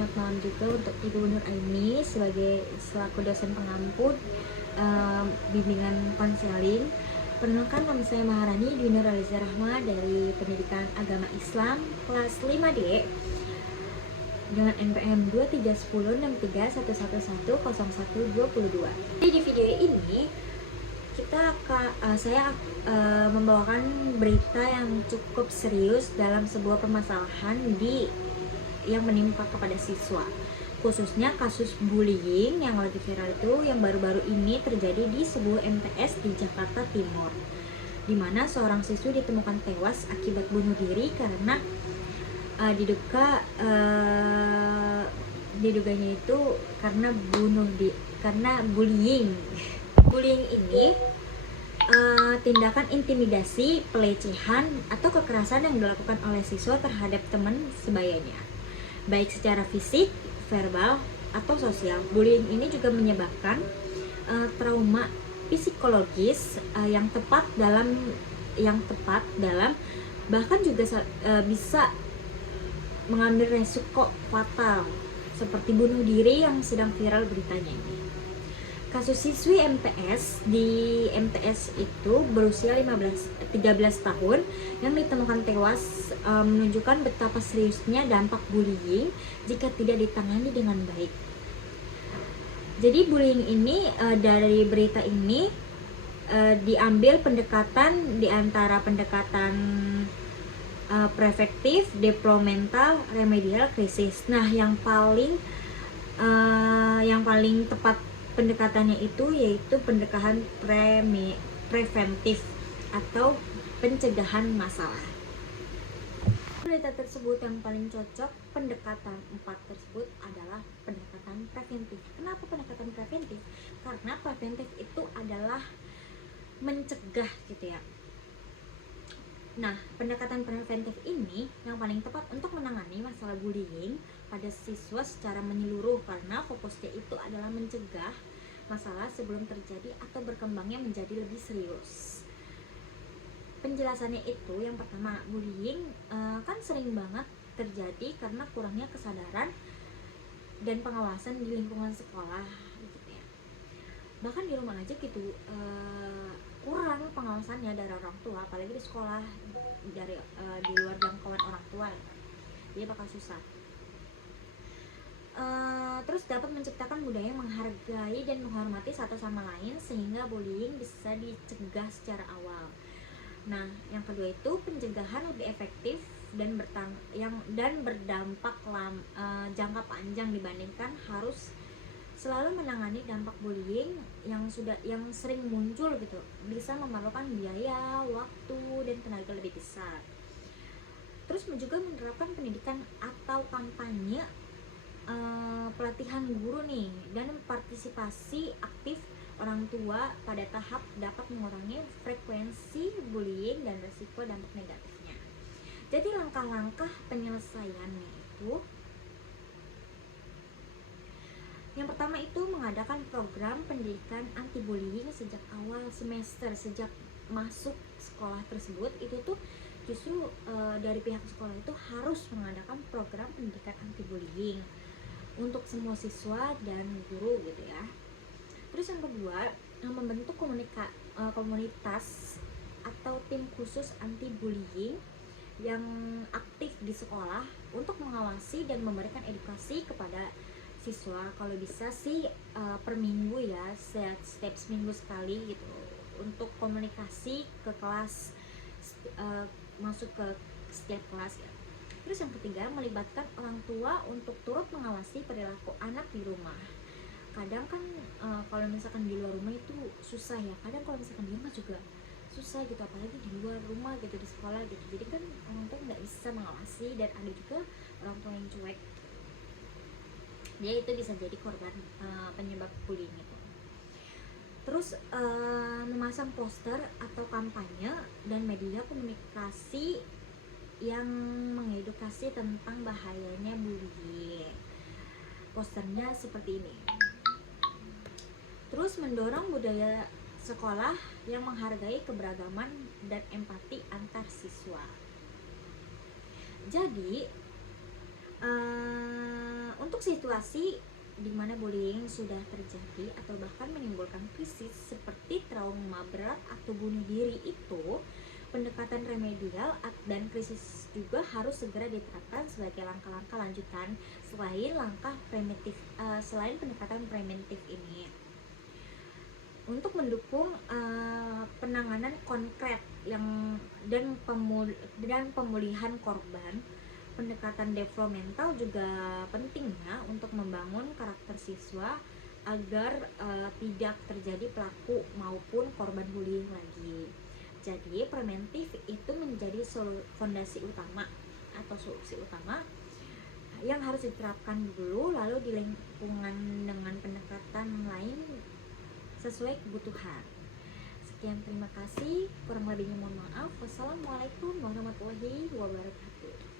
selamat malam juga untuk Ibu Nur Aini sebagai selaku dosen pengampu bimbingan konseling. Perkenalkan, nama saya Maharani Dwi Nur Aliza Rahma dari Pendidikan Agama Islam kelas 5D dengan NPM 23106311110122. Jadi di video ini saya membawakan berita yang cukup serius dalam sebuah permasalahan yang menimpa kepada siswa, khususnya kasus bullying yang lagi viral itu, yang baru-baru ini terjadi di sebuah MTS di Jakarta Timur, di mana seorang siswi ditemukan tewas akibat bunuh diri karena diduganya itu karena bullying. Bullying ini tindakan intimidasi, pelecehan, atau kekerasan yang dilakukan oleh siswa terhadap teman sebayanya, baik secara fisik, verbal, atau sosial. Bullying ini juga menyebabkan trauma psikologis yang tepat dalam bahkan juga bisa mengambil resiko fatal seperti bunuh diri yang sedang viral beritanya ini. Kasus siswi MTS itu berusia 13 tahun yang ditemukan tewas menunjukkan betapa seriusnya dampak bullying jika tidak ditangani dengan baik. Jadi bullying ini dari berita ini diambil pendekatan di antara pendekatan preventif, developmental, remedial, krisis. Nah, yang paling tepat pendekatannya itu yaitu pendekatan preventif atau pencegahan masalah. Berita tersebut yang paling cocok, pendekatan 4 tersebut adalah pendekatan preventif. Kenapa pendekatan preventif? Karena preventif itu adalah mencegah gitu ya. Nah, pendekatan preventif ini yang paling tepat untuk menangani masalah bullying pada siswa secara menyeluruh, karena fokusnya itu adalah mencegah masalah sebelum terjadi atau berkembangnya menjadi lebih serius. Penjelasannya itu, yang pertama, bullying kan sering banget terjadi karena kurangnya kesadaran dan pengawasan di lingkungan sekolah gitu ya. Bahkan di rumah aja gitu kurang pengawasannya dari orang tua, apalagi di sekolah, di luar jangkauan orang tua, dia bakal susah. Terus dapat menciptakan budaya menghargai dan menghormati satu sama lain sehingga bullying bisa dicegah secara awal. Nah, yang kedua itu pencegahan lebih efektif dan berdampak jangka panjang dibandingkan harus selalu menangani dampak bullying yang sering muncul gitu, bisa memerlukan biaya, waktu, dan tenaga lebih besar. Terus juga menerapkan pendidikan atau kampanye, pelatihan guru nih, dan partisipasi aktif orang tua pada tahap dapat mengurangi frekuensi bullying dan resiko dampak negatifnya. Jadi langkah-langkah penyelesaiannya itu, yang pertama itu mengadakan program pendidikan anti bullying sejak awal semester, sejak masuk sekolah tersebut. Itu tuh justru dari pihak sekolah itu harus mengadakan program pendidikan anti bullying untuk semua siswa dan guru gitu ya. Terus yang kedua, membentuk komunitas atau tim khusus anti bullying yang aktif di sekolah untuk mengawasi dan memberikan edukasi kepada siswa. Kalau bisa sih per minggu ya, setiap seminggu sekali gitu, untuk komunikasi ke kelas, masuk ke setiap kelas ya. Terus yang ketiga, melibatkan orang tua untuk turut mengawasi perilaku anak di rumah. Kadang kan kalau misalkan di luar rumah itu susah ya, kadang kalau misalkan di rumah juga susah gitu, apalagi di luar rumah gitu, di sekolah gitu. Jadi kan orang tua nggak bisa mengawasi, dan ada juga orang tua yang cuek, dia itu bisa jadi korban penyebab bullying itu. Terus memasang poster atau kampanye dan media komunikasi yang mengedukasi tentang bahayanya bullying. Posternya seperti ini. Terus mendorong budaya sekolah yang menghargai keberagaman dan empati antar siswa. Jadi untuk Untuk situasi di mana bullying sudah terjadi atau bahkan menimbulkan krisis seperti trauma berat atau bunuh diri itu, pendekatan remedial dan krisis juga harus segera diterapkan sebagai langkah-langkah lanjutan selain pendekatan preventif ini untuk mendukung penanganan konkret dan pemulihan korban. Pendekatan developmental juga penting ya untuk membangun karakter siswa agar tidak terjadi pelaku maupun korban bullying lagi. Jadi preventif itu menjadi fondasi utama atau solusi utama yang harus diterapkan dulu, lalu di lingkungan dengan pendekatan lain sesuai kebutuhan. Sekian, terima kasih. Kurang lebihnya mohon maaf. Wassalamualaikum warahmatullahi wabarakatuh.